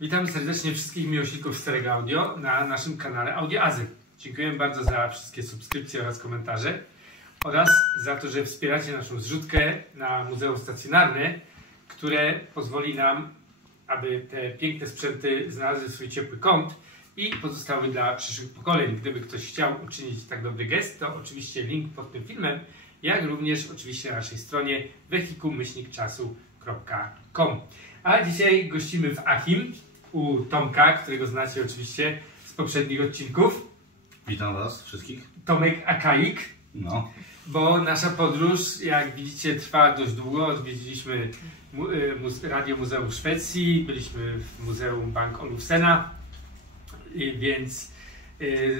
Witam serdecznie wszystkich miłośników Starego Audio na naszym kanale Audioazy. Dziękuję bardzo za wszystkie subskrypcje oraz komentarze oraz za to, że wspieracie naszą zrzutkę na Muzeum Stacjonarne, które pozwoli nam, aby te piękne sprzęty znalazły swój ciepły kąt i pozostały dla przyszłych pokoleń. Gdyby ktoś chciał uczynić tak dobry gest, to oczywiście link pod tym filmem, jak również oczywiście na naszej stronie wehikuł-czasu.com. A dzisiaj gościmy w Achim u Tomka, którego znacie oczywiście z poprzednich odcinków. Witam Was wszystkich. Tomek Akaik. No. Bo nasza podróż, jak widzicie, trwa dość długo. Odwiedziliśmy Radio Muzeum Szwecji, byliśmy w Muzeum Bank Olufsena, więc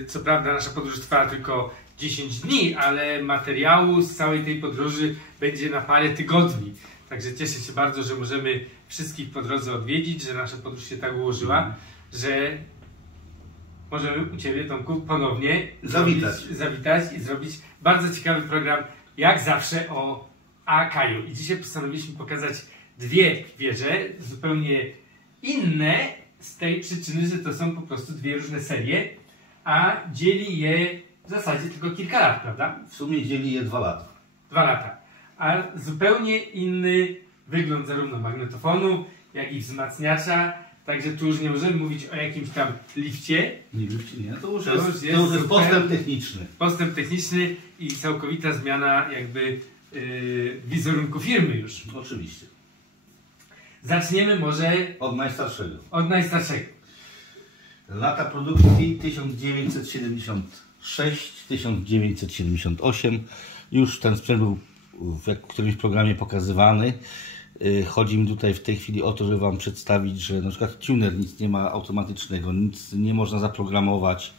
co prawda nasza podróż trwała tylko 10 dni, ale materiału z całej tej podróży będzie na parę tygodni. Także cieszę się bardzo, że możemy wszystkich po drodze odwiedzić, że nasza podróż się tak ułożyła, że możemy u Ciebie, Tomku, ponownie zawitać i zrobić bardzo ciekawy program, jak zawsze, o Akaju. I dzisiaj postanowiliśmy pokazać dwie wieże, zupełnie inne z tej przyczyny, że to są po prostu dwie różne serie, a dzieli je w zasadzie tylko kilka lat, prawda? W sumie dzieli je 2 lata. 2 lata. A zupełnie inny wygląd zarówno magnetofonu, jak i wzmacniacza. Także tu już nie możemy mówić o jakimś tam lifcie. Nie, to już jest postęp techniczny. Postęp techniczny i całkowita zmiana jakby wizerunku firmy już. Oczywiście. Zaczniemy może od najstarszego. Od najstarszego. Lata produkcji 1976-1978. Już ten sprzęt był w którymś programie pokazywany. Chodzi mi tutaj w tej chwili o to, żeby Wam przedstawić, że na przykład tuner nic nie ma automatycznego, nic nie można zaprogramować.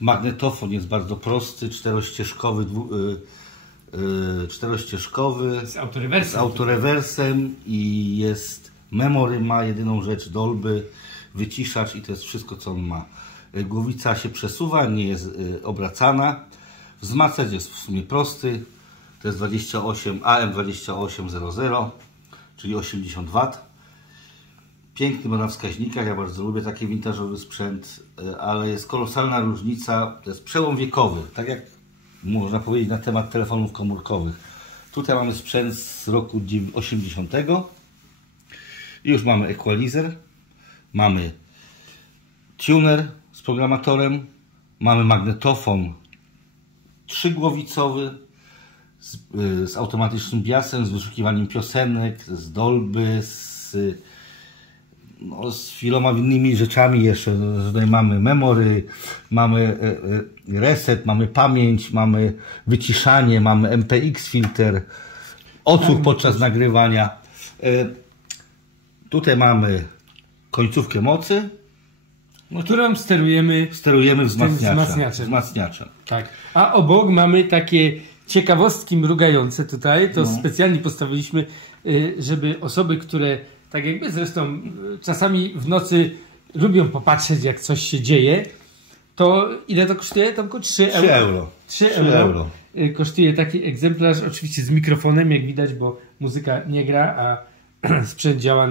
Magnetofon jest bardzo prosty, czterościeżkowy z autorewersem i jest memory, ma jedyną rzecz Dolby, wyciszacz i to jest wszystko, co on ma. Głowica się przesuwa, nie jest obracana. Wzmacniacz jest w sumie prosty, to jest AM2800, czyli 80 W. Piękny ma na wskaźnikach, ja bardzo lubię taki vintage'owy sprzęt, ale jest kolosalna różnica, to jest przełom wiekowy, tak jak można powiedzieć na temat telefonów komórkowych. Tutaj mamy sprzęt z roku 80. I już mamy equalizer, mamy tuner z programatorem, mamy magnetofon 3-głowicowy, z automatycznym biasem, z wyszukiwaniem piosenek, z Dolby, z wieloma innymi rzeczami jeszcze. Tutaj mamy memory, mamy reset, mamy pamięć, mamy wyciszanie, mamy MPX filter, odsłuch podczas nagrywania. Tutaj mamy końcówkę mocy, którą sterujemy wzmacniaczem. Tak. A obok mamy takie ciekawostki mrugające tutaj, to specjalnie postawiliśmy, żeby osoby, które tak jakby zresztą czasami w nocy lubią popatrzeć, jak coś się dzieje, to ile to kosztuje? Tomku? 3 euro. 3 euro. Kosztuje taki egzemplarz, oczywiście z mikrofonem, jak widać, bo muzyka nie gra, a sprzęt działa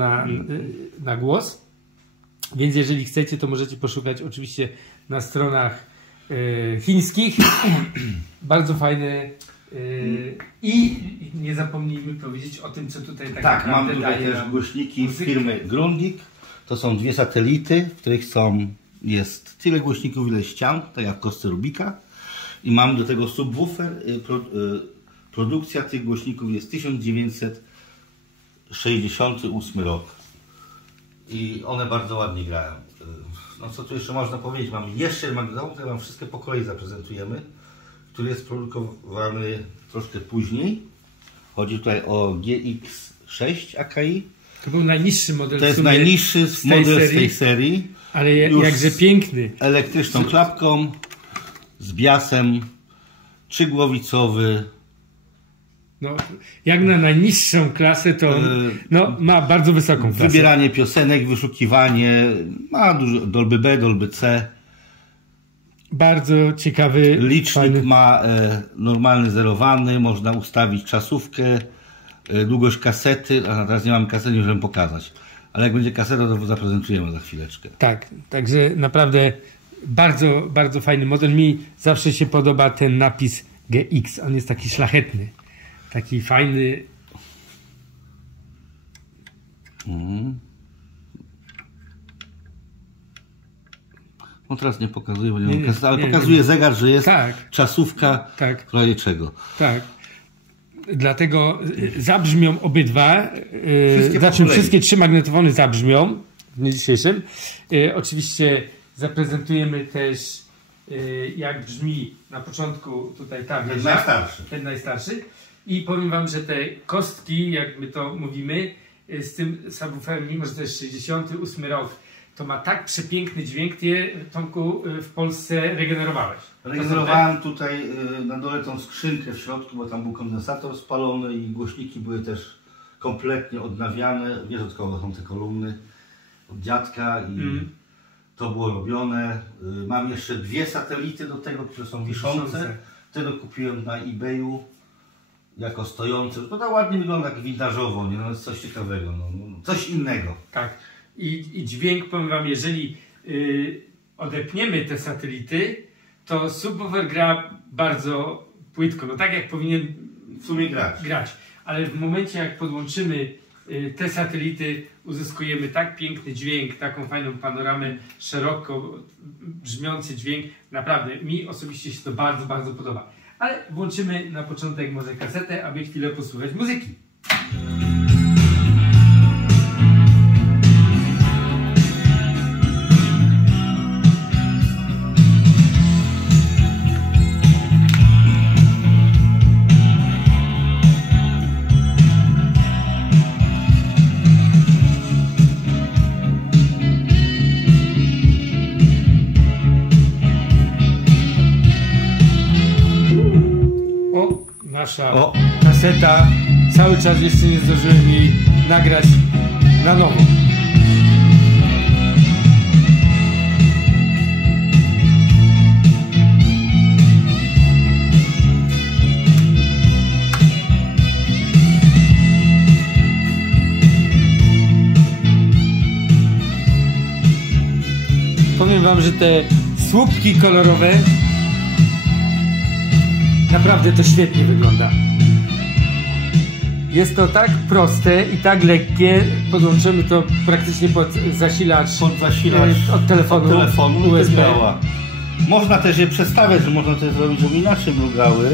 na głos. Więc jeżeli chcecie, to możecie poszukać oczywiście na stronach chińskich. Bardzo fajne. I nie zapomnijmy powiedzieć o tym, co tutaj tak mam tutaj też głośniki firmy Grundig. To są 2 satelity, w których jest tyle głośników, ile ścian, tak jak w kostce Rubika. I mamy do tego subwoofer. Produkcja tych głośników jest 1968 rok. I one bardzo ładnie grają. No co tu jeszcze można powiedzieć? Mamy jeszcze magnetofon, który Wam wszystkie po kolei zaprezentujemy, który jest produkowany troszkę później. Chodzi tutaj o GX6 AKI. To był najniższy model. To jest najniższy model z tej serii. Ale jakże piękny. Elektryczną klapką, z biasem, 3-głowicowy. No, jak na najniższą klasę, to ma bardzo wysoką klasę. Wybieranie piosenek, wyszukiwanie, ma dużo Dolby B, Dolby C. Bardzo ciekawy. Licznik ma normalny, zerowany, można ustawić czasówkę, długość kasety, a teraz nie mam kasety, nie możemy pokazać. Ale jak będzie kaseta, to zaprezentujemy za chwileczkę. Tak, także naprawdę bardzo, bardzo fajny model. Mi zawsze się podoba ten napis GX. On jest taki szlachetny. Taki fajny. No teraz nie pokazuję, bo nie mam kasety, ale pokazuje zegar, że jest czasówka w razie czego. Tak. Dlatego zabrzmią obydwa. Wszystkie 3 magnetofony zabrzmią w dniu dzisiejszym. Oczywiście zaprezentujemy też, jak brzmi na początku tutaj ten najstarszy. I powiem wam, że te kostki, jak my to mówimy, z tym subwooferem, mimo że to jest 68 rok, to ma tak przepiękny dźwięk. Ty, Tomku, w Polsce regenerowałeś. Regenerowałem tutaj na dole tą skrzynkę w środku, bo tam był kondensator spalony i głośniki były też kompletnie odnawiane. Wiesz, od kogo są te kolumny? Od dziadka i to było robione. Mam jeszcze 2 satelity do tego, które są wiszące. Tego kupiłem na eBayu jako stojące. To tak ładnie wygląda, jak wintażowo, nie? No, jest coś ciekawego, coś innego. Tak. I dźwięk, powiem wam, jeżeli odepniemy te satelity, to subwoofer gra bardzo płytko, no tak jak powinien w sumie grać. Ale w momencie, jak podłączymy te satelity, uzyskujemy tak piękny dźwięk, taką fajną panoramę, szeroko brzmiący dźwięk. Naprawdę, mi osobiście się to bardzo, bardzo podoba. Ale włączymy na początek może kasetę, aby chwilę posłuchać muzyki. Nasza kaseta, cały czas jeszcze nie zdążyłem jej nagrać na nowo. Powiem wam, że te słupki kolorowe naprawdę to świetnie wygląda. Jest to tak proste i tak lekkie. Podłączymy to praktycznie pod zasilacz od telefonu USB. Można też je przestawiać, że można też zrobić, żeby inaczej mrugały.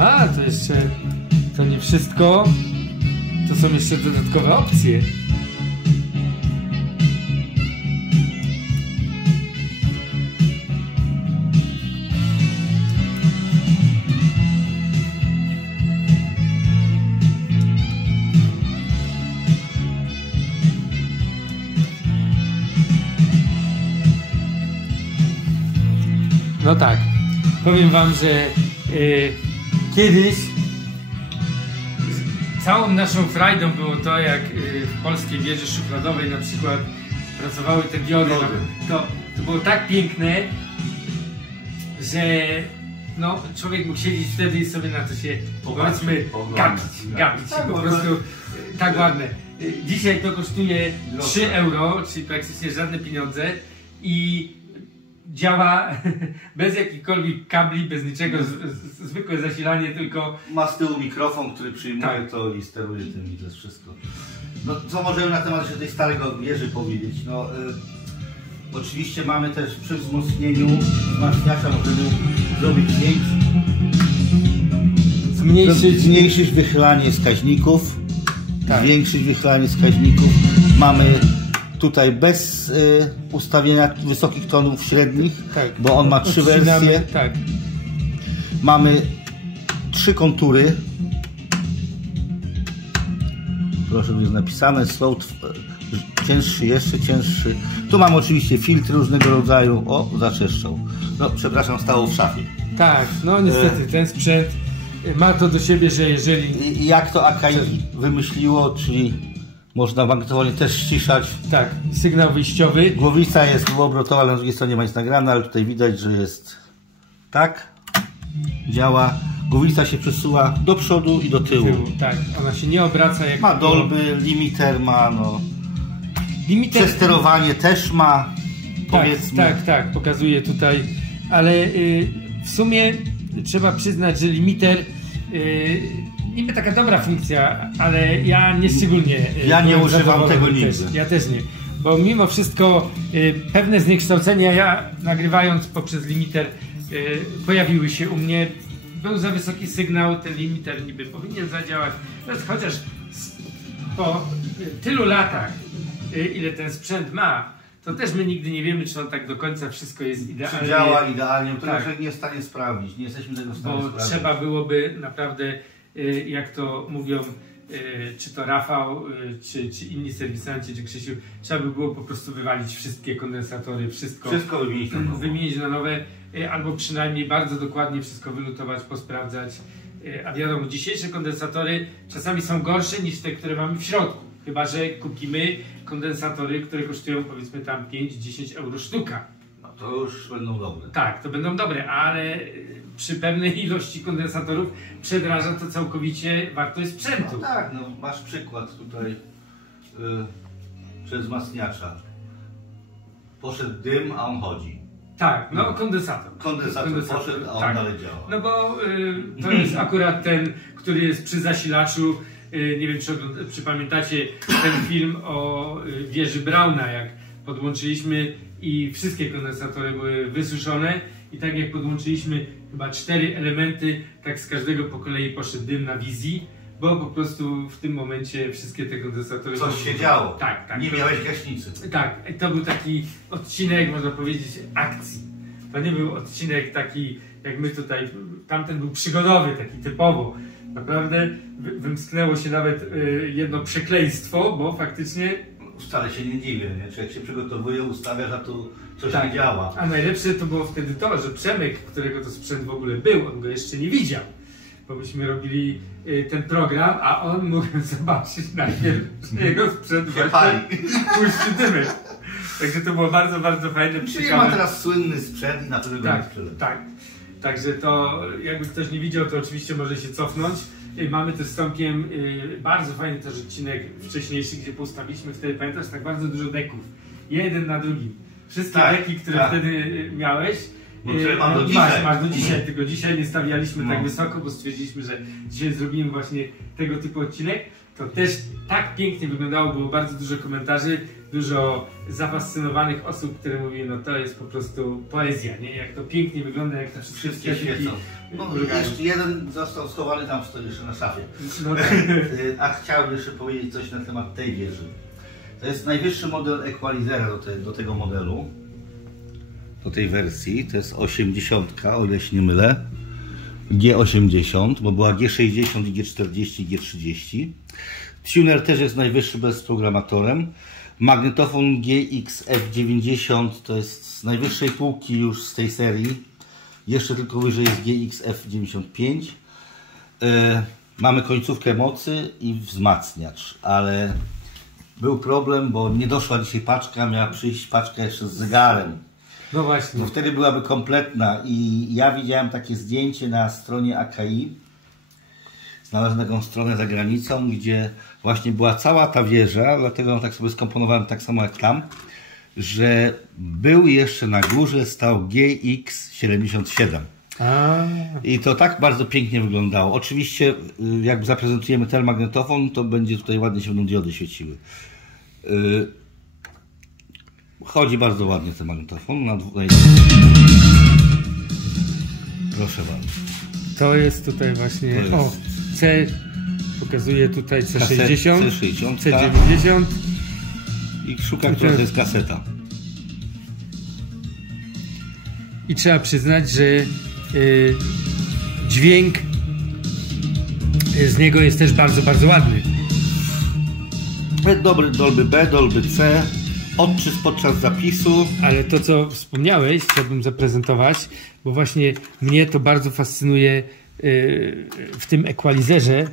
A, to jeszcze to nie wszystko. To są jeszcze dodatkowe opcje. No tak, powiem wam, że kiedyś całą naszą frajdą było to, jak w polskiej wieży szufladowej na przykład pracowały te diody. To było tak piękne, że no, człowiek mógł siedzieć wtedy i sobie na to się, powiedzmy, gapić. Po prostu tak ładne. Dzisiaj to kosztuje 3 euro, czyli praktycznie żadne pieniądze i działa bez jakichkolwiek kabli, bez niczego, zwykłe zasilanie, tylko... Ma z tyłu mikrofon, który przyjmuje to i steruje tym i to jest wszystko. No, co możemy na temat tej starej wieży powiedzieć? No, oczywiście mamy też przy wzmocnieniu wzmacniacza możemy zrobić zmniejszyć wychylanie wskaźników, zwiększyć wychylanie wskaźników. Mamy tutaj bez ustawienia wysokich tonów średnich, bo on ma 3 wersje. Mamy 3 kontury. Proszę, tu jest napisane slow, cięższy, jeszcze cięższy. Tu mamy oczywiście filtry różnego rodzaju. O, zaczeszczał. No, przepraszam, stało w szafie. Tak, no niestety ten sprzęt ma to do siebie, że jeżeli... Jak to Akai wymyśliło, czyli można w magnetofonie też ściszać. Tak, sygnał wyjściowy. Głowica jest dwuobrotowa, ale na drugiej stronie ma nic nagrane, ale tutaj widać, że jest tak. Działa. Głowica się przesuwa do przodu i do tyłu. Tak, ona się nie obraca jak... Ma dolby, limiter ma, no. Limiter... Przesterowanie też ma, powiedzmy. Tak, pokazuje tutaj, ale w sumie trzeba przyznać, że limiter niby taka dobra funkcja, ale ja nie szczególnie... Ja nie używam tego nigdy. Ja też nie, bo mimo wszystko pewne zniekształcenia ja nagrywając poprzez limiter pojawiły się u mnie. Był za wysoki sygnał, ten limiter niby powinien zadziałać, chociaż po tylu latach, ile ten sprzęt ma, to też my nigdy nie wiemy, czy on tak do końca wszystko jest idealnie. Czy działa idealnie, to tak. Nie jest w stanie sprawdzić, nie jesteśmy tego w stanie sprawdzić. Bo trzeba byłoby naprawdę, jak to mówią, czy to Rafał, czy inni serwisanci, czy Krzysiu, trzeba by było po prostu wywalić wszystkie kondensatory, wszystko wymienić na nowe, albo przynajmniej bardzo dokładnie wszystko wylutować, posprawdzać. A wiadomo, dzisiejsze kondensatory czasami są gorsze niż te, które mamy w środku. Chyba że kupimy kondensatory, które kosztują powiedzmy tam 5-10 euro sztuka. No to już będą dobre. Tak, to będą dobre, ale przy pewnej ilości kondensatorów przedraża to całkowicie wartość sprzętu. No tak, no masz przykład tutaj przez wzmacniacza. Poszedł dym, a on chodzi. Tak, no kondensator. Kondensator poszedł, a on tak. dalej działa. No bo to jest akurat ten, który jest przy zasilaczu. Nie wiem, czy pamiętacie ten film o wieży Brauna, jak podłączyliśmy i wszystkie kondensatory były wysuszone i tak jak podłączyliśmy chyba 4 elementy, tak z każdego po kolei poszedł dym na wizji, bo po prostu w tym momencie wszystkie te kondensatory... Coś się działo. Tak. Nie miałeś gaśnicy. Tak, to był taki odcinek, można powiedzieć, akcji. To nie był odcinek taki, jak my tutaj, tamten był przygodowy, taki typowo. Naprawdę wymsknęło się nawet jedno przekleństwo, bo faktycznie... Wcale się nie dziwię, nie? Czy jak się przygotowuje, ustawiasz, a tu coś tak, nie działa. A najlepsze to było wtedy to, że Przemek, którego to sprzęt w ogóle był, on go jeszcze nie widział. Bo myśmy robili ten program, a on mógł zobaczyć najpierw, że jego sprzęt właśnie puści dymy. Także to było bardzo, bardzo fajne. Czyli ma teraz słynny sprzęt i na pewno go nie sprzedał. Tak. Także to, jakby ktoś nie widział, to oczywiście może się cofnąć. Mamy też z Tomkiem bardzo fajny też odcinek wcześniejszy, gdzie postawiliśmy wtedy, pamiętasz, tak bardzo dużo deków. Jeden na drugim. Wszystkie deki, które wtedy miałeś, masz do dzisiaj, tylko dzisiaj nie stawialiśmy tak wysoko, bo stwierdziliśmy, że dzisiaj zrobimy właśnie tego typu odcinek. To też tak pięknie wyglądało, było bardzo dużo komentarzy, dużo zafascynowanych osób, które mówiły, no to jest po prostu poezja, nie? Jak to pięknie wygląda, jak te wszystkie świecą. No, jeszcze jeden został schowany tam stoi jeszcze na szafie. No tak. A chciałbym jeszcze powiedzieć coś na temat tej wieży. To jest najwyższy model equalizera do tego modelu, do tej wersji. To jest 80, o ile się nie mylę. G80, bo była G60, G40 i G30. Tuner też jest najwyższy bez programatorem. Magnetofon GXF90 to jest z najwyższej półki już z tej serii. Jeszcze tylko wyżej jest GXF95. Mamy końcówkę mocy i wzmacniacz, ale był problem, bo nie doszła dzisiaj paczka, miała przyjść paczka jeszcze z zegarem. No właśnie. No wtedy byłaby kompletna i ja widziałem takie zdjęcie na stronie AKI. Znalazłem taką stronę za granicą, gdzie właśnie była cała ta wieża, dlatego tak sobie skomponowałem tak samo jak tam, że był jeszcze na górze stał GX77. I to tak bardzo pięknie wyglądało. Oczywiście jak zaprezentujemy ten magnetofon, to będzie tutaj ładnie się będą diody świeciły. Chodzi bardzo ładnie ten magnetofon. Proszę bardzo. To jest tutaj właśnie C, pokazuje tutaj C60, C90 i szuka, która to jest kaseta. I trzeba przyznać, że dźwięk z niego jest też bardzo, bardzo ładny. Dobry Dolby B, Dolby C, odczyt podczas zapisu. Ale to, co wspomniałeś, chciałbym zaprezentować, bo właśnie mnie to bardzo fascynuje w tym equalizerze.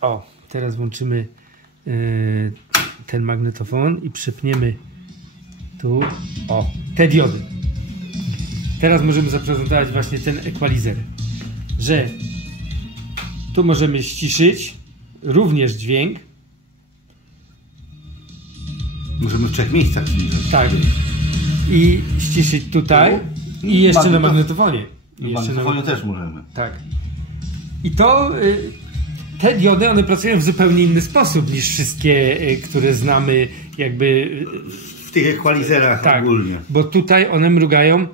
O, teraz włączymy ten magnetofon i przepniemy tu, te diody. Teraz możemy zaprezentować właśnie ten equalizer. że tu możemy ściszyć również dźwięk. Możemy w 3 miejscach ściszyć. Tak. I ściszyć tutaj. I jeszcze na magnetofonie. Na magnetofonie też możemy. Tak. I to... Te diody, one pracują w zupełnie inny sposób niż wszystkie, które znamy jakby... W tych equalizerach tak, ogólnie. Bo tutaj one mrugają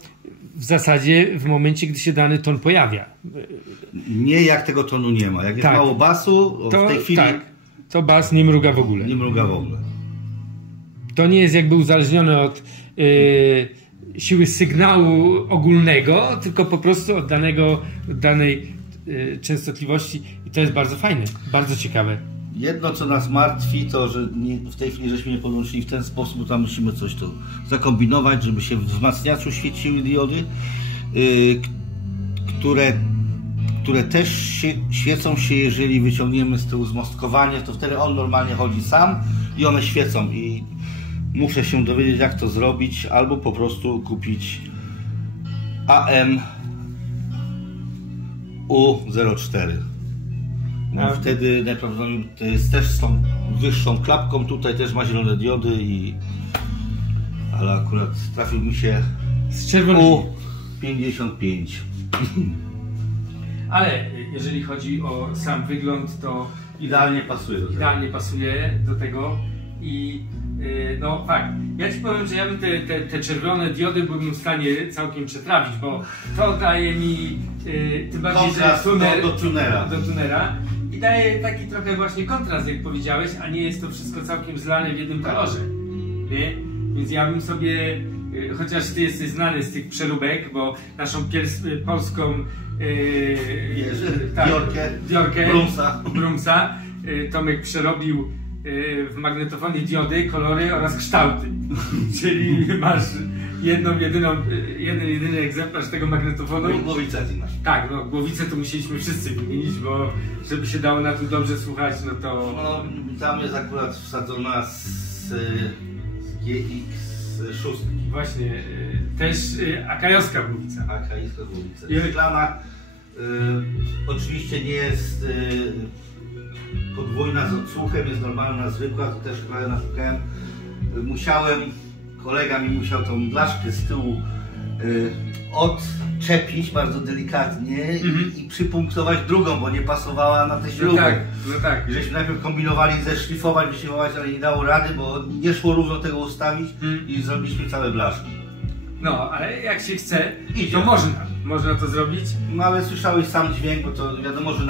w zasadzie w momencie, gdy się dany ton pojawia. Nie jak tego tonu nie ma. Jak jest mało basu, to w tej chwili... Tak, to bas nie mruga w ogóle. Nie mruga w ogóle. To nie jest jakby uzależnione od siły sygnału ogólnego, tylko po prostu od danej częstotliwości i to jest bardzo fajne, bardzo ciekawe. Jedno co nas martwi to, że w tej chwili żeśmy nie podłączyli w ten sposób, bo tam musimy coś tu zakombinować, żeby się w wzmacniaczu świeciły diody, które też świecą się, jeżeli wyciągniemy z tyłu zmostkowanie, to wtedy on normalnie chodzi sam i one świecą i muszę się dowiedzieć jak to zrobić, albo po prostu kupić AM U04. No wtedy najprawdopodobniej to jest też z tą wyższą klapką, tutaj też ma zielone diody ale akurat trafił mi się z czerwonymi U55. Ale jeżeli chodzi o sam wygląd, to idealnie pasuje do tego i no fakt. Ja ci powiem, że ja bym te czerwone diody byłbym w stanie całkiem przetrawić, bo to daje mi tym bardziej kontrast do tunera i daje taki trochę właśnie kontrast, jak powiedziałeś, a nie jest to wszystko całkiem zlane w jednym kolorze. Nie? Więc ja bym sobie, chociaż ty jesteś znany z tych przeróbek, bo naszą polską Diorkę Brumsa Tomek przerobił w magnetofonie diody, kolory oraz kształty. Czyli masz jeden jedyny egzemplarz tego magnetofonu. No i głowicę inna. Tak, no głowicę to musieliśmy wszyscy wymienić, bo żeby się dało na tym dobrze słuchać, no to... No, tam jest akurat wsadzona z GX6. Właśnie, też akajowska głowica. Akajowska głowica. Szklana oczywiście nie jest podwójna z odsłuchem, jest normalna, zwykła, to też trochę naszukałem. Kolega mi musiał tą blaszkę z tyłu odczepić bardzo delikatnie i przypunktować drugą, bo nie pasowała na te śruby. No tak. Żeśmy najpierw kombinowali wyszlifować, ale nie dało rady, bo nie szło równo tego ustawić i zrobiliśmy całe blaszki. No, ale jak się chce, to można to zrobić. No ale słyszałeś sam dźwięk, bo to wiadomo, że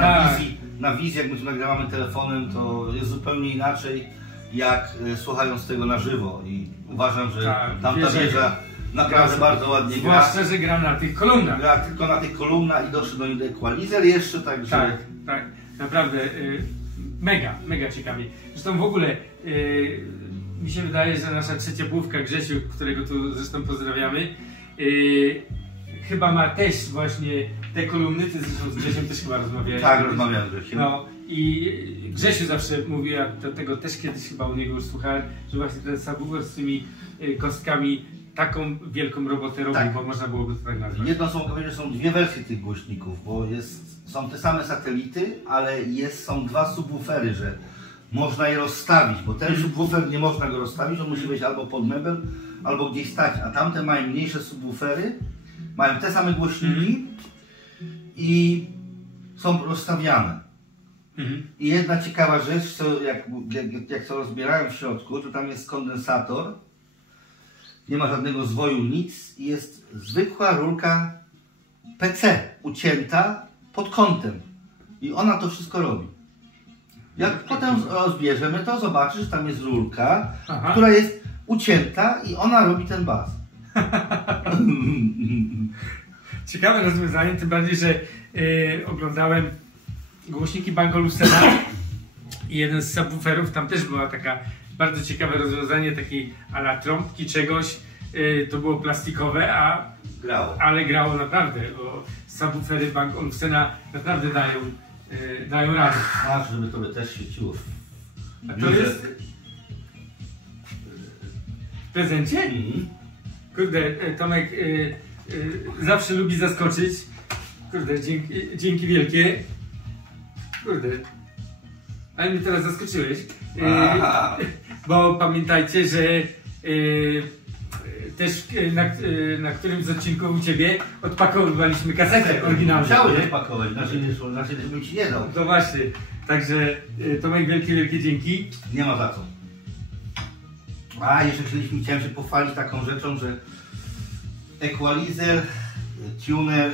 na wizji, jak my tu nagrywamy telefonem, to jest zupełnie inaczej, jak słuchając tego na żywo i uważam, że tamta wieża naprawdę bardzo ładnie gra. Zwłaszcza, że gra na tych kolumnach. Gra tylko na tych kolumnach i doszedł do niej equalizer jeszcze, także... Tak, naprawdę mega ciekawie. Zresztą w ogóle mi się wydaje, że nasza trzecia połówka Grzesiu, którego tu zresztą pozdrawiamy, chyba ma też właśnie te kolumny, ty zresztą z Grzesiem też chyba rozmawiałeś. Tak, rozmawiałem z Grzesiem. No i Grzesiu zawsze mówi, ja tego też kiedyś chyba u niego już słuchałem, że właśnie ten subwoofer z tymi kostkami taką wielką robotę robił, bo można byłoby to tak nazwać. Jedno są, powiedzieć, że są dwie wersje tych głośników, bo są te same satelity, ale są dwa subwoofery, że można je rozstawić, bo ten subwoofer nie można go rozstawić, on musi wejść albo pod mebel, albo gdzieś stać, a tamte mają mniejsze subwoofery, mają te same głośniki i są rozstawiane. I jedna ciekawa rzecz, co jak to rozbierają w środku, to tam jest kondensator, nie ma żadnego zwoju, nic i jest zwykła rurka PC ucięta pod kątem i ona to wszystko robi. Jak potem rozbierzemy, to zobaczysz, że tam jest rurka, która jest ucięta i ona robi ten bas. Ciekawe rozwiązanie, tym bardziej, że oglądałem głośniki Bang & Olufsena i jeden z subwooferów, tam też była taka bardzo ciekawe rozwiązanie, takiej a la trąbki czegoś, to było plastikowe, ale grało naprawdę, bo subwoofery Bang & Olufsena naprawdę dają radę. Masz, żeby tobie też świeciło. A to jest w prezencie? Kurde, Tomek zawsze lubi zaskoczyć. Kurde, dzięki wielkie. Kurde. Ale mnie teraz zaskoczyłeś. Bo pamiętajcie, że też na którymś z odcinków u Ciebie odpakowywaliśmy kasetę oryginalną. Musiałeś odpakować, inaczej bym Ci nie dał. No właśnie, także Tomek, wielkie dzięki. Nie ma za co. A jeszcze chciałem się pochwalić taką rzeczą, że equalizer, tuner,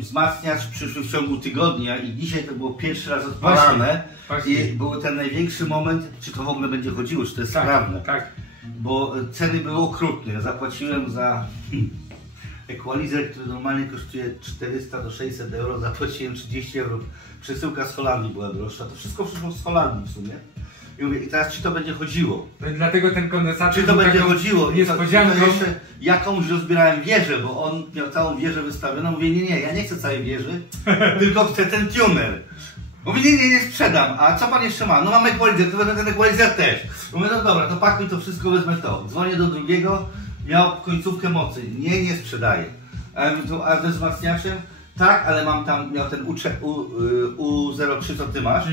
wzmacniacz przyszły w ciągu tygodnia i dzisiaj to było pierwszy raz odpalane. Właśnie. I był ten największy moment, czy to w ogóle będzie chodziło, czy to jest sprawne. Tak. Bo ceny były okrutne. Ja zapłaciłem za equalizer, który normalnie kosztuje 400 do 600 euro, zapłaciłem 30 euro. Przesyłka z Holandii była droższa. To wszystko przyszło z Holandii w sumie. I mówię, i teraz czy to będzie chodziło? No dlatego ten kondensator. Czy to będzie chodziło? Niespodzianką. Jeszcze jakąś rozbierałem wieżę, bo on miał całą wieżę wystawioną. Mówię, nie, ja nie chcę całej wieży, tylko chcę ten tuner. Mówię, nie sprzedam. A co pan jeszcze ma? No mam equalizer, to wezmę ten equalizer też. Mówię, no dobra, to pakuj to wszystko, wezmę to. Dzwonię do drugiego, miał końcówkę mocy. Nie sprzedaję. A ze wzmacniaczem? Tak, ale mam tam, miał ten U03, co ty masz.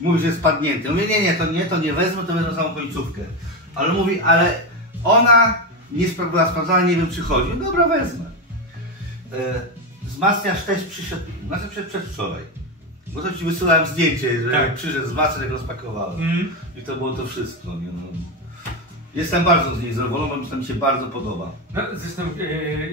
Mówi, że jest spadnięty. Mówię, to nie wezmę, to wezmę samą końcówkę. Ale mówi, ale ona nie była sprawdzana, nie wiem czy chodzi. No dobra, wezmę. Wzmacniacz też przyszedł, przedwczoraj. Bo to Ci wysyłałem zdjęcie, że tak. Przyszedł wzmacniacz, jak rozpakowałem. I to było to wszystko. Nie? No. Jestem bardzo z niej zadowolony, bo mi się bardzo podoba. No, zresztą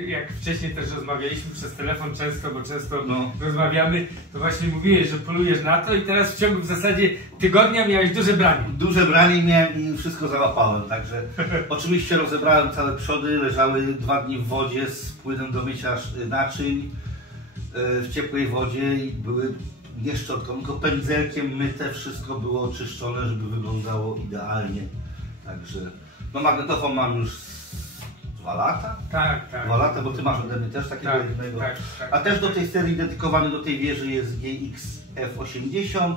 jak wcześniej też rozmawialiśmy przez telefon bo często rozmawiamy, to właśnie mówiłeś, że polujesz na to i teraz w ciągu w zasadzie tygodnia miałeś duże branie. Duże branie miałem i wszystko załapałem, także oczywiście rozebrałem całe przody, leżały 2 dni w wodzie z płynem do mycia naczyń w ciepłej wodzie i były nie szczotką, tylko pędzelkiem myte, wszystko było oczyszczone, żeby wyglądało idealnie. Także, no magnetofon mam już 2 lata. Tak. 2 lata, bo Ty masz ode mnie też takiego jednego. Tak. A też do tej serii dedykowany do tej wieży jest GXF80,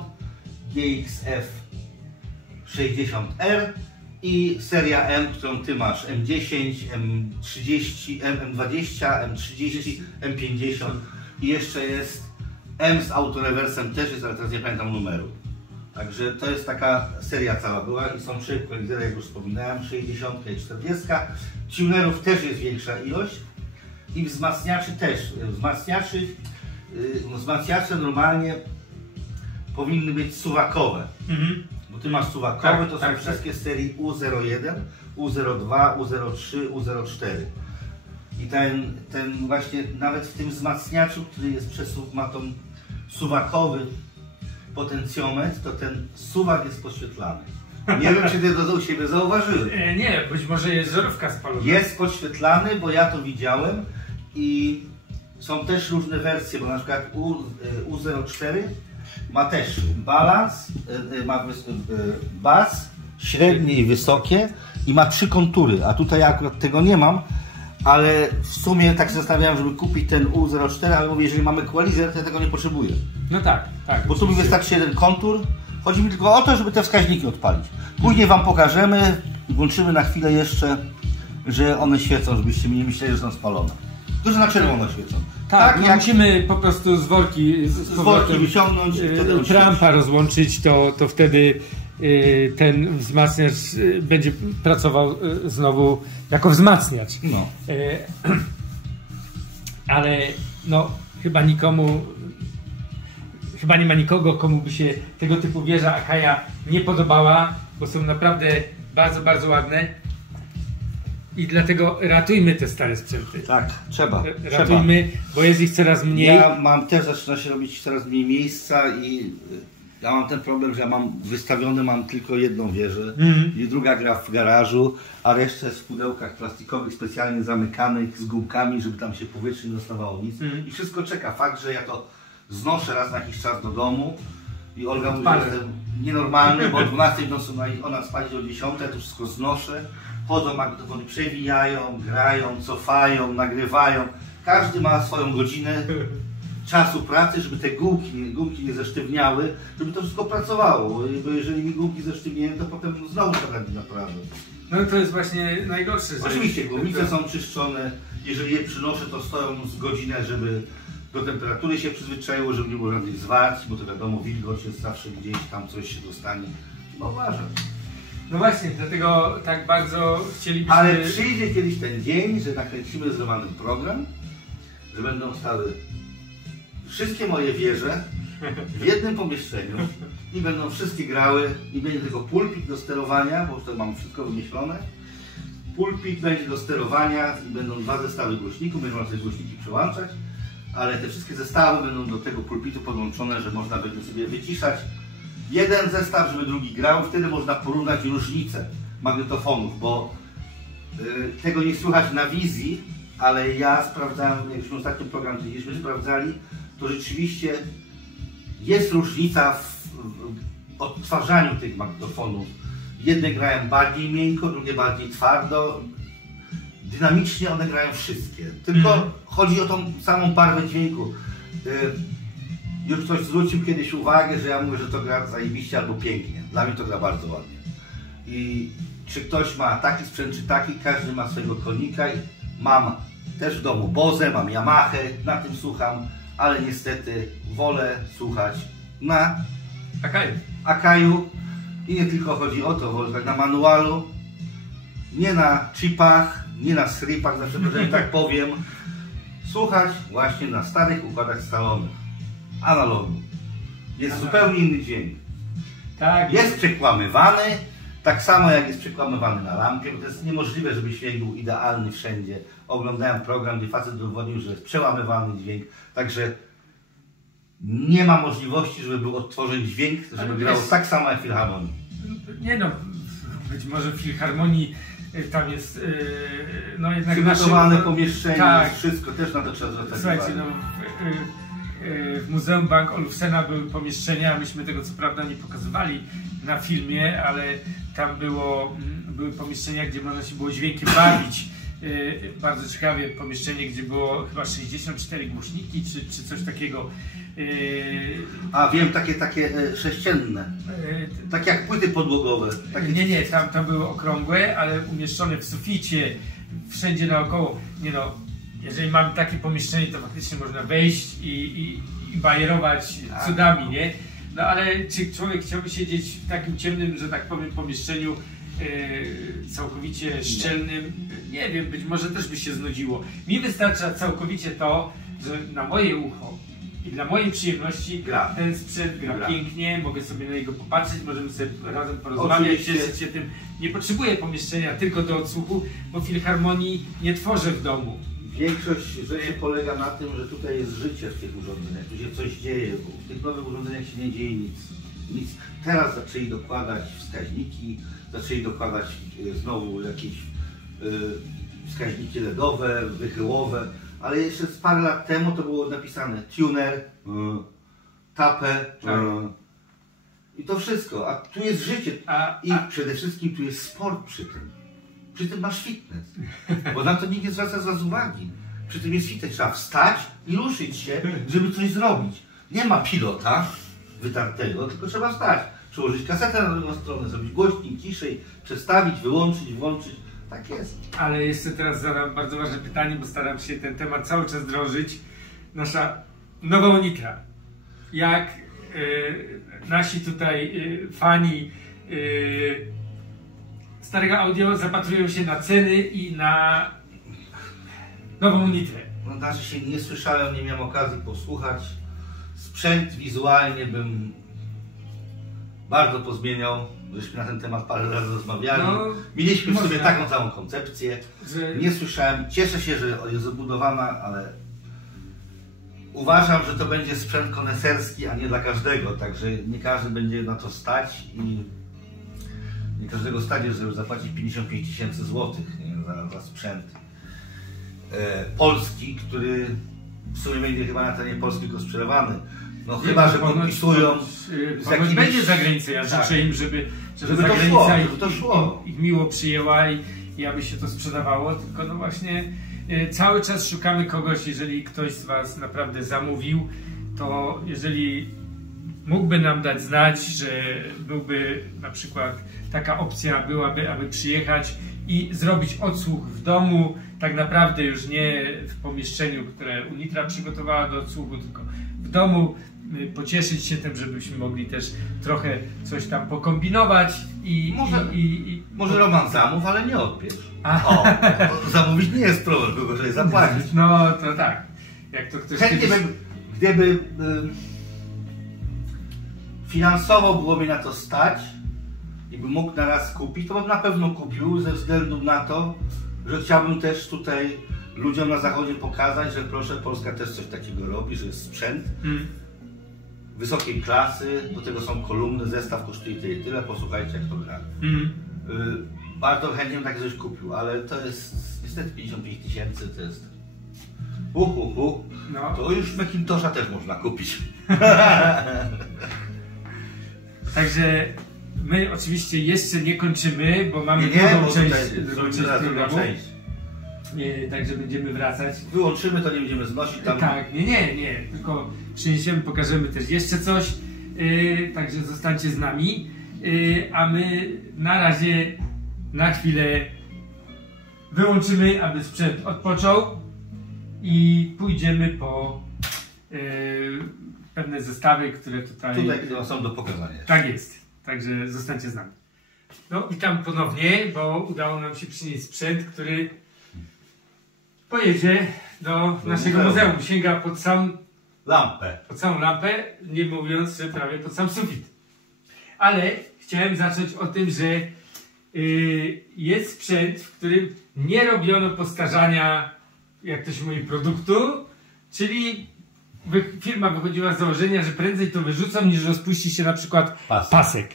GXF60R i seria M, którą Ty masz, M10, M30, M20, M30, M50 i jeszcze jest M z autorewersem też jest, ale teraz nie pamiętam numeru. Także to jest taka seria cała była i są 3 equalizery, jak już wspominałem, 60 i 40. Tunerów też jest większa ilość i wzmacniaczy też. Wzmacniacze normalnie powinny być suwakowe. Bo Ty masz suwakowe, to są wszystkie z serii U01, U02, U03, U04. I ten właśnie nawet w tym wzmacniaczu, który jest ma tą suwakowy potencjometr, to ten suwak jest podświetlany. Nie wiem, czy Ty to u siebie zauważyłeś. Nie, być może jest żarówka spalona. Jest podświetlany, bo ja to widziałem i są też różne wersje, bo na przykład U04 ma też balans, ma bas, średnie i wysokie i ma 3 kontury, a tutaj ja akurat tego nie mam. Ale w sumie tak się zastanawiałem, żeby kupić ten U04, ale mówię, jeżeli mamy equalizer, to ja tego nie potrzebuję. No tak. Bo tu mi wystarczy jeden kontur. Chodzi mi tylko o to, żeby te wskaźniki odpalić. Później Wam pokażemy, włączymy na chwilę jeszcze, że one świecą, żebyście nie myśleli, że są spalone. Tylko, że na czerwono świecą. Tak, no musimy po prostu z worki wyciągnąć, trampa rozłączyć, to wtedy ten wzmacniacz będzie pracował znowu jako wzmacniacz. No. Ale no chyba nie ma nikogo, komu by się tego typu wieża Akaja nie podobała, bo są naprawdę bardzo, bardzo ładne. I dlatego ratujmy te stare sprzęty. Tak, trzeba. Ratujmy, bo jest ich coraz mniej. Ja zaczyna się robić coraz mniej miejsca i ja mam ten problem, że ja mam tylko jedną wieżę i druga gra w garażu, a resztę jest w pudełkach plastikowych specjalnie zamykanych z gumkami, żeby tam się powietrze nie dostawało nic. I wszystko czeka. Fakt, że ja to znoszę raz na jakiś czas do domu i Olga mówi, że jestem nienormalny, bo o 12 w nocy ona spali o 10, to wszystko znoszę. Chodzą magnetofony, przewijają, grają, cofają, nagrywają. Każdy ma swoją godzinę czasu pracy, żeby te gumki nie zesztywniały, żeby to wszystko pracowało, bo jeżeli mi gumki zesztywnieją, to potem znowu trzeba naprawdę. No to jest właśnie najgorsze. Oczywiście, głowice są czyszczone, jeżeli je przynoszę, to stoją z godzinę, żeby do temperatury się przyzwyczaiło, żeby nie było żadnych zwarć, bo to wiadomo, wilgoć jest zawsze gdzieś tam coś się dostanie. No uważam. No właśnie, dlatego tak bardzo chcielibyśmy... Ale przyjdzie kiedyś ten dzień, że nakręcimy z Romanem program, że będą stały wszystkie moje wieże w jednym pomieszczeniu i będą wszystkie grały i będzie tylko pulpit do sterowania, bo już to mam wszystko wymyślone. Pulpit będzie do sterowania i będą 2 zestawy głośników, będą można te głośniki przełączać, ale te wszystkie zestawy będą do tego pulpitu podłączone, że można będzie sobie wyciszać jeden zestaw, żeby drugi grał. Wtedy można porównać różnice magnetofonów, bo tego nie słychać na wizji, ale ja sprawdzałem, jak już ostatni program gdzieśmy sprawdzali, to rzeczywiście jest różnica w odtwarzaniu tych magnetofonów. Jedne grają bardziej miękko, drugie bardziej twardo. Dynamicznie one grają wszystkie. Tylko chodzi o tą samą barwę dźwięku. Już ktoś zwrócił kiedyś uwagę, że ja mówię, że to gra zajebiście albo pięknie. Dla mnie to gra bardzo ładnie. I czy ktoś ma taki sprzęt, czy taki, każdy ma swojego konika. Mam też w domu Bose, mam Yamahę, na tym słucham, ale niestety wolę słuchać na Akaju. I nie tylko chodzi o to, wolę słuchać na manualu, nie na chipach, nie na stripach, zawsze że tak powiem. Słuchać właśnie na starych układach scalonych, analogu. Jest zupełnie inny dźwięk. Tak. Jest przekłamywany, tak samo jak jest przekłamywany na lampie, bo to jest niemożliwe, żeby dźwięk był idealny wszędzie. Oglądałem program, gdzie facet udowodnił, że jest przełamywany dźwięk, także nie ma możliwości, żeby był odtworzyć dźwięk, żeby grało tak samo jak w filharmonii. Nie no, być może w filharmonii tam jest no jednak przygotowane pomieszczenie, tak. Jest wszystko, też na to trzeba zwracać uwagę. Słuchajcie, no, w Muzeum Bank Olufsena były pomieszczenia, myśmy tego co prawda nie pokazywali na filmie, ale tam były pomieszczenia, gdzie można się było dźwiękiem bawić. Bardzo ciekawe pomieszczenie, gdzie było chyba 64 głośniki, czy coś takiego. A wiem, takie sześcienne, takie jak płyty podłogowe. Nie, tam były okrągłe, ale umieszczone w suficie, wszędzie naokoło. Nie no, jeżeli mamy takie pomieszczenie, to faktycznie można wejść i bajerować cudami, nie? No ale czy człowiek chciałby siedzieć w takim ciemnym, że tak powiem, pomieszczeniu całkowicie szczelnym? Nie wiem, być może też by się znudziło. Mi wystarcza całkowicie to, że na moje ucho i dla mojej przyjemności ten sprzęt gra pięknie, mogę sobie na niego popatrzeć, możemy sobie razem porozmawiać, cieszyć się tym. Nie potrzebuję pomieszczenia tylko do odsłuchu, bo filharmonii nie tworzę w domu. Większość rzeczy polega na tym, że tutaj jest życie w tych urządzeniach, tu się coś dzieje, bo w tych nowych urządzeniach się nie dzieje nic. Teraz zaczęli dokładać wskaźniki, zaczęli dokładać znowu jakieś wskaźniki LEDowe, wychyłowe, ale jeszcze z parę lat temu to było napisane tuner, tapę i to wszystko, a tu jest życie i przede wszystkim tu jest sport przy tym. Przy tym masz fitness, bo na to nikt nie zwraca z was uwagi. Przy tym jest fitness, trzeba wstać i ruszyć się, żeby coś zrobić. Nie ma pilota wytartego, tylko trzeba wstać, przełożyć kasetę na drugą stronę, zrobić głośniej, ciszej, przestawić, wyłączyć, włączyć. Tak jest. Ale jeszcze teraz zadam bardzo ważne pytanie, bo staram się ten temat cały czas drążyć. Nasza nowa Unitra. Jak nasi tutaj fani starego audio zapatrują się na ceny i na nową Unitrę? No znaczy się nie słyszałem, nie miałem okazji posłuchać. Sprzęt wizualnie bym bardzo pozmieniał. Żeśmy na ten temat parę razy rozmawiali. No, mieliśmy w sobie taką całą koncepcję. Nie słyszałem. Cieszę się, że jest zabudowana, ale uważam, że to będzie sprzęt koneserski, a nie dla każdego. Także nie każdy będzie na to stać i nie każdego stać, żeby zapłacić 55 000 złotych za sprzęt polski, który w sumie będzie chyba na terenie Polski tylko sprzedawany. No chyba, że podpisują z jakimś... będzie za granicę. Ja życzę im, żeby zagranica ich miło przyjęła i aby się to sprzedawało. Tylko no właśnie cały czas szukamy kogoś, jeżeli ktoś z was naprawdę zamówił, to jeżeli mógłby nam dać znać, że byłby na przykład taka opcja byłaby, aby przyjechać i zrobić odsłuch w domu, tak naprawdę już nie w pomieszczeniu, które Unitra przygotowała do odsłuchu, tylko w domu, pocieszyć się tym, żebyśmy mogli też trochę coś tam pokombinować i... Może Roman zamów, ale nie odbierz. O, zamówić nie jest problem, tylko że zapłacić. No to tak. Jak to ktoś chętnie kiedyś... gdyby finansowo było mi na to stać i bym mógł na raz kupić, to bym na pewno kupił ze względu na to, że chciałbym też tutaj ludziom na zachodzie pokazać, że proszę, Polska też coś takiego robi, że jest sprzęt wysokiej klasy, do tego są kolumny, zestaw kosztuje tyle i tyle, posłuchajcie jak to gra. Bardzo chętnie bym takie coś kupił, ale to jest niestety 55 000, to jest No. To już Macintosha też można kupić. Także my oczywiście jeszcze nie kończymy, bo mamy drugą część. Także będziemy wracać. Wyłączymy to, nie będziemy znosić tam. Tak, nie. Tylko przyniesiemy, pokażemy też jeszcze coś. Także zostańcie z nami. A my na razie na chwilę wyłączymy, aby sprzęt odpoczął i pójdziemy po pewne zestawy, które tutaj są do pokazania. Tak jest. Także zostańcie z nami. No witam ponownie, bo udało nam się przynieść sprzęt, który pojedzie do naszego muzeum. Sięga pod całą lampę, nie mówiąc, że prawie pod sam sufit. Ale chciałem zacząć o tym, że jest sprzęt, w którym nie robiono postarzania, jak to się mówi, produktu, czyli firma wychodziła z założenia, że prędzej to wyrzucą, niż rozpuści się na przykład pasek.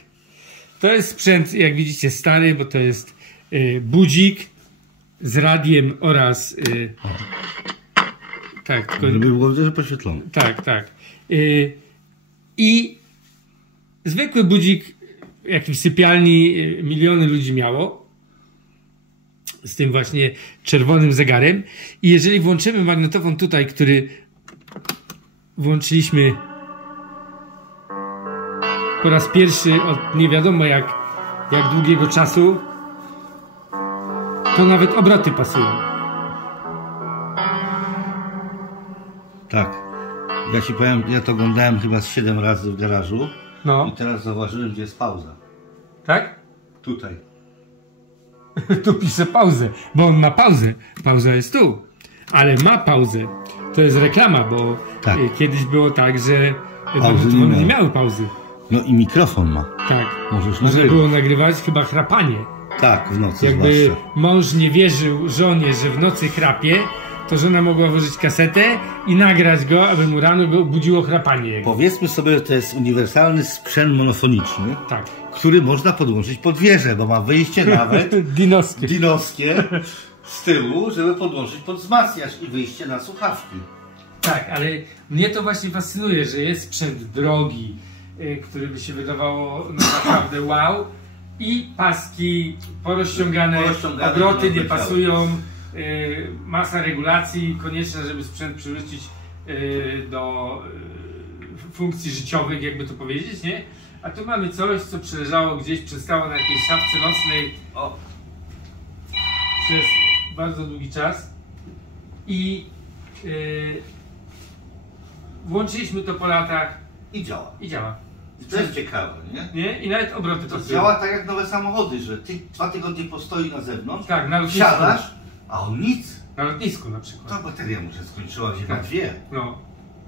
To jest sprzęt, jak widzicie, stary, bo to jest budzik z radiem oraz tak, tylko, żeby było dobrze poświetlone. Tak. I zwykły budzik, jaki w sypialni miliony ludzi miało, z tym właśnie czerwonym zegarem. I jeżeli włączymy magnetofon tutaj, który włączyliśmy po raz pierwszy od nie wiadomo jak długiego czasu, to nawet obroty pasują. Tak. Ja ci powiem, ja to oglądałem chyba z 7 razy w garażu. No. I teraz zauważyłem, gdzie jest pauza. Tak? Tutaj. Tu pisze pauzę, bo on ma pauzę. Pauza jest tu. Ale ma pauzę. To jest reklama, bo kiedyś było tak, że one nie miały pauzy. No i mikrofon ma. Tak. Możesz Można było nagrywać chyba chrapanie. Tak, w nocy jakby zwłaszcza. Mąż nie wierzył żonie, że w nocy chrapie, to żona mogła włożyć kasetę i nagrać go, aby mu rano go budziło chrapanie. Powiedzmy sobie, że to jest uniwersalny sprzęt monofoniczny, tak, który można podłączyć pod wieżę, bo ma wyjście nawet dinowskie z tyłu, żeby podłączyć pod wzmacniacz i wyjście na słuchawki. Tak, ale mnie to właśnie fascynuje, że jest sprzęt drogi, który by się wydawało naprawdę wow, i paski porozciągane, obroty nie pasują, masa regulacji konieczna, żeby sprzęt przywrócić do funkcji życiowych, jakby to powiedzieć, nie? A tu mamy coś, co przeleżało gdzieś, przystało na jakiejś szafce nocnej przez bardzo długi czas i włączyliśmy to po latach i działa. To jest ciekawe, nie? I nawet obroty to działa tak jak nowe samochody, że ty 2 tygodnie postoi na zewnątrz, tak, na lotnisku. Siadasz, a on nic. Na lotnisku na przykład. To bateria mu się skończyła, gdzie tak. ma 2.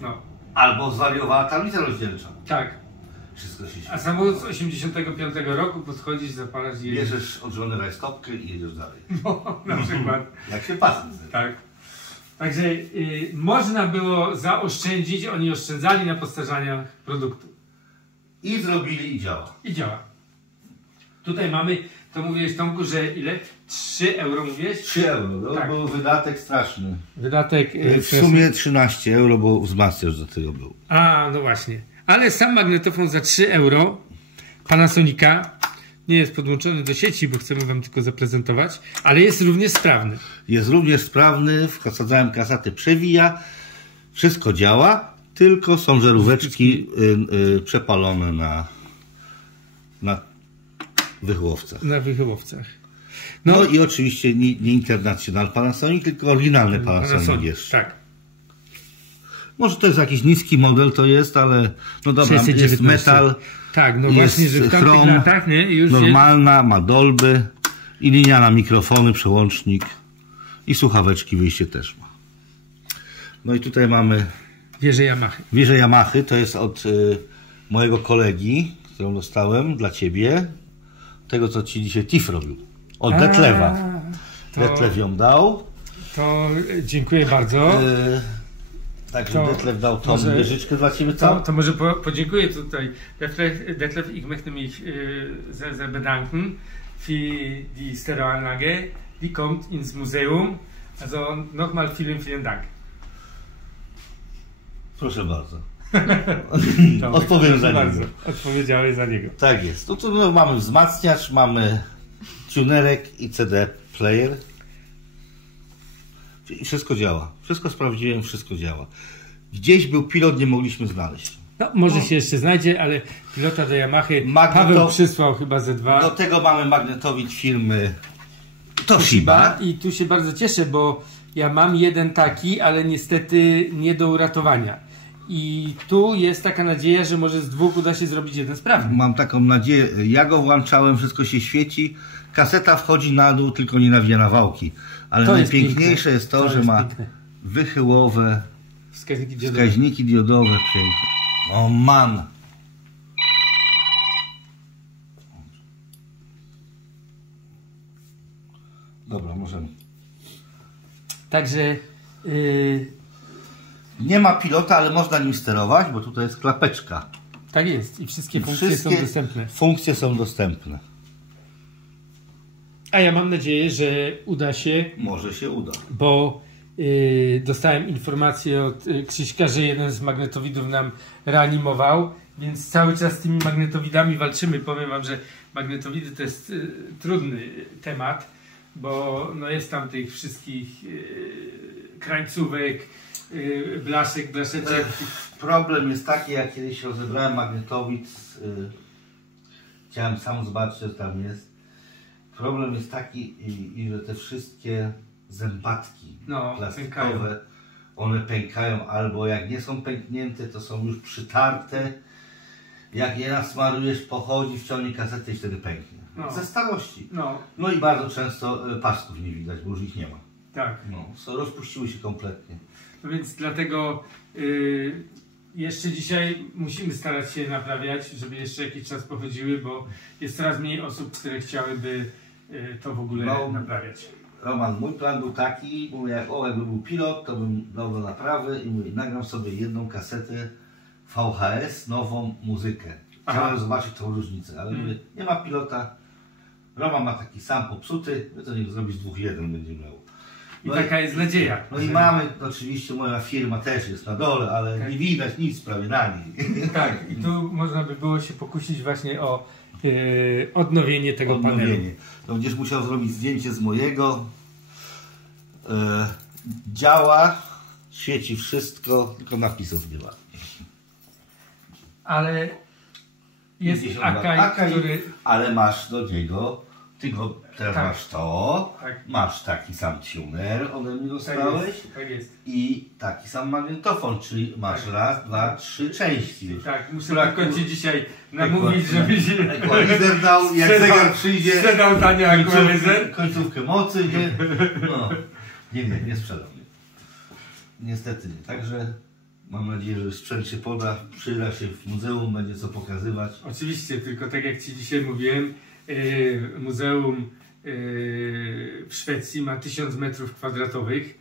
No. Albo zwariowała tablica rozdzielcza. Tak. Wszystko się A samochód z 85 roku podchodzisz, zapalasz i bierzesz od żony rajstopkę i jedziesz dalej. No, na przykład. Jak się pasy. Tak. Także można było zaoszczędzić, oni oszczędzali na postarzaniach produktu. I zrobili i działa. I działa. Tutaj mamy, to mówiłeś Tomku, że ile? 3 euro mówiłeś? 3 euro, to był wydatek straszny. Wydatek w sumie 13 euro, bo wzmacniacz do tego był. A, no właśnie. Ale sam magnetofon za 3 euro Panasonica nie jest podłączony do sieci, bo chcemy wam tylko zaprezentować, ale jest również sprawny. Jest również sprawny, wsadzałem kasety, przewija, wszystko działa, tylko są żaróweczki przepalone na wychyłowcach. Na wychyłowcach. No i oczywiście nie International Panasonic, tylko oryginalny Panasonic jest. Tak. Może to jest jakiś niski model, to jest, ale no dobra, 619. jest metal, Tak, no jest właśnie, że w tamtych chrom, latach, nie? Już normalna, ma dolby i liniana mikrofony, przełącznik i słuchaweczki, wyjście też ma. No i tutaj mamy wieże Yamaha. wieżę Yamahy, to jest od mojego kolegi, którą dostałem dla ciebie, tego co ci dzisiaj Tiff robił, od Detlewa. Detlew ją dał. To dziękuję bardzo. Także To Detlew dał tą może- wieżyczkę dla ciebie. To może podziękuję tutaj. Detlev, ich möchte mich sehr, sehr bedanken für die Stereoanlage. Die kommt ins Museum. Also nochmal vielen Dank. Proszę bardzo. Tomek, Odpowiem proszę za bardzo. niego. Odpowiedziałeś za niego. Tak jest. No to no, mamy wzmacniacz, mamy tunerek i CD player. I wszystko działa. Wszystko sprawdziłem, wszystko działa. Gdzieś był pilot, nie mogliśmy znaleźć. No, może się jeszcze znajdzie, ale pilota do Yamahy Paweł przysłał chyba ze dwa. Do tego mamy magnetowid firmy Toshiba. I tu się bardzo cieszę, bo ja mam jeden taki, ale niestety nie do uratowania. I tu jest taka nadzieja, że może z dwóch uda się zrobić jeden sprawny. Mam taką nadzieję. Ja go włączałem, wszystko się świeci. Kaseta wchodzi na dół, tylko nie nawija na wałki. Ale To jest najpiękniejsze piękne. jest to, To że jest ma piękne. wychyłowe Wskaźniki diodowe. Piękne. O man! Dobra, możemy. Także Nie ma pilota, ale można nim sterować, bo tutaj jest klapeczka. tak jest. I wszystkie funkcje są dostępne. Funkcje są dostępne. A ja mam nadzieję, że uda się, Może się uda. bo dostałem informację od Krzyśka, że jeden z magnetowidów nam reanimował, więc cały czas z tymi magnetowidami walczymy. Powiem wam, że magnetowidy to jest trudny temat, bo no jest tam tych wszystkich krańcówek, blaszeczek. Problem jest taki, jak kiedyś rozebrałem magnetowid, chciałem sam zobaczyć, co tam jest. Problem jest taki, że te wszystkie zębatki plastikowe, one pękają, albo jak nie są pęknięte, to są już przytarte. Jak je nasmarujesz, pochodzi, wciągnie kasetę i wtedy pęknie. Ze starości. No i bardzo często pasków nie widać, bo już ich nie ma. Tak. Rozpuściły się kompletnie. No więc dlatego jeszcze dzisiaj musimy starać się naprawiać, żeby jeszcze jakiś czas pochodziły, bo jest coraz mniej osób, które chciałyby to w ogóle naprawiać. Roman, mój plan był taki, mówię, jakby był pilot, to bym dał do naprawy i mówię, nagram sobie jedną kasetę VHS, nową muzykę. Chciałem zobaczyć tą różnicę, ale mówię, nie ma pilota. Roman ma taki sam popsuty, to niech zrobić z dwóch jeden będzie miał. I taka jest nadzieja. No i mamy, oczywiście moja firma też jest na dole, ale nie widać nic prawie na niej. Tak, i tu można by było się pokusić właśnie o odnowienie tego panelu. To będziesz musiał zrobić zdjęcie z mojego. Działa, świeci wszystko, tylko napisów nie ma. Ale jest Akai, który... Ale masz do niego, teraz tak. masz to, tak. Masz taki sam tuner, ode mnie dostałeś, tak jest. I taki sam magnetofon, czyli masz raz, dwa, trzy części. Tak, muszę na końcu dzisiaj namówić, żeby się... Equalizer dał, jak zegar przyjdzie, sprzedał tanie equalizer. Końcówkę mocy, nie? No, nie sprzedam. Niestety nie. Także mam nadzieję, że sprzęt się poda, przyda się w muzeum, będzie co pokazywać. Oczywiście, tylko tak jak Ci dzisiaj mówiłem, muzeum w Szwecji ma 1000 metrów kwadratowych,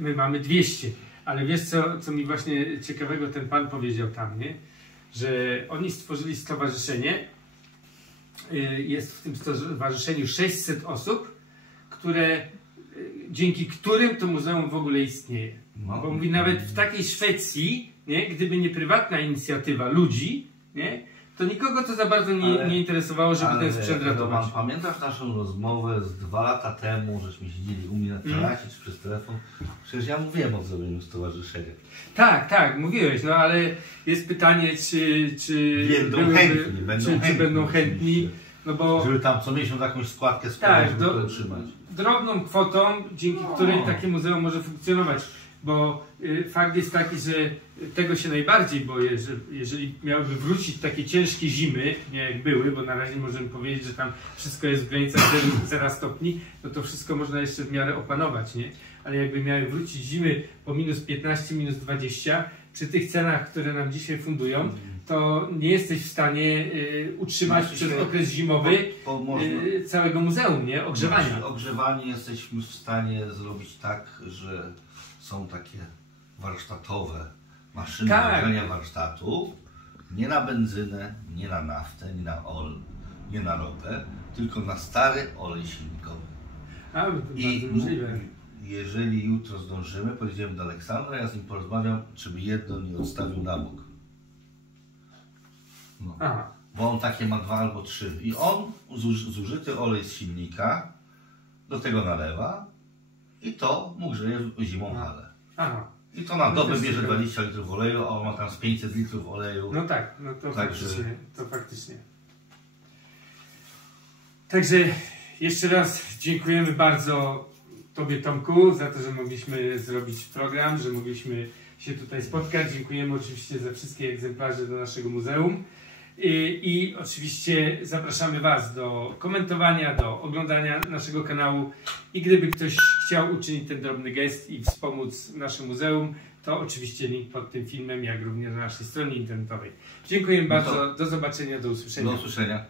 my mamy 200. Ale wiesz co mi właśnie ciekawego ten pan powiedział tam, nie? Że oni stworzyli stowarzyszenie, jest w tym stowarzyszeniu 600 osób, dzięki którym to muzeum w ogóle istnieje. Bo mówi, nawet w takiej Szwecji, nie, gdyby nie prywatna inicjatywa ludzi, nie, to nikogo to za bardzo nie interesowało, żeby ten sprzęt ratować. Pamiętasz naszą rozmowę z 2 lata temu, żeśmy siedzieli u mnie na tarasie czy przez telefon? Przecież ja mówiłem o zrobieniu stowarzyszenia. Tak, mówiłeś, no ale jest pytanie, czy będą chętni. No No bo żeby tam co miesiąc jakąś składkę składać, żeby to utrzymać. Drobną kwotą, dzięki której takie muzeum może funkcjonować. Bo fakt jest taki, że tego się najbardziej boję, że jeżeli miałyby wrócić takie ciężkie zimy, nie jak były, bo na razie możemy powiedzieć, że tam wszystko jest w granicach 0 stopni, no to wszystko można jeszcze w miarę opanować, nie? Ale jakby miały wrócić zimy po minus 15, minus 20, przy tych cenach, które nam dzisiaj fundują, to nie jesteś w stanie utrzymać przez okres zimowy całego muzeum, nie? Ogrzewania. Ogrzewanie jesteśmy w stanie zrobić tak, że są takie warsztatowe maszyny do grzania warsztatu, nie na benzynę, nie na naftę, nie na ropę, tylko na stary olej silnikowy. I możliwe. Jeżeli jutro zdążymy, pojedziemy do Aleksandra, ja z nim porozmawiam, czy by jedno nie odstawił na bok. No. Bo on takie ma 2 albo 3. I on zużyty olej z silnika do tego nalewa i to mu grzeje zimą halę. I to na dobę bierze 20 litrów oleju, a on ma tam z 500 litrów oleju. No tak, no to faktycznie. Także jeszcze raz dziękujemy bardzo Tobie, Tomku, za to, że mogliśmy zrobić program, że mogliśmy się tutaj spotkać. Dziękujemy oczywiście za wszystkie egzemplarze do naszego muzeum. I oczywiście zapraszamy Was do komentowania, do oglądania naszego kanału i gdyby ktoś chciał uczynić ten drobny gest i wspomóc nasze muzeum, to oczywiście link pod tym filmem, jak również na naszej stronie internetowej. Dziękuję bardzo, do zobaczenia, do usłyszenia. Do usłyszenia.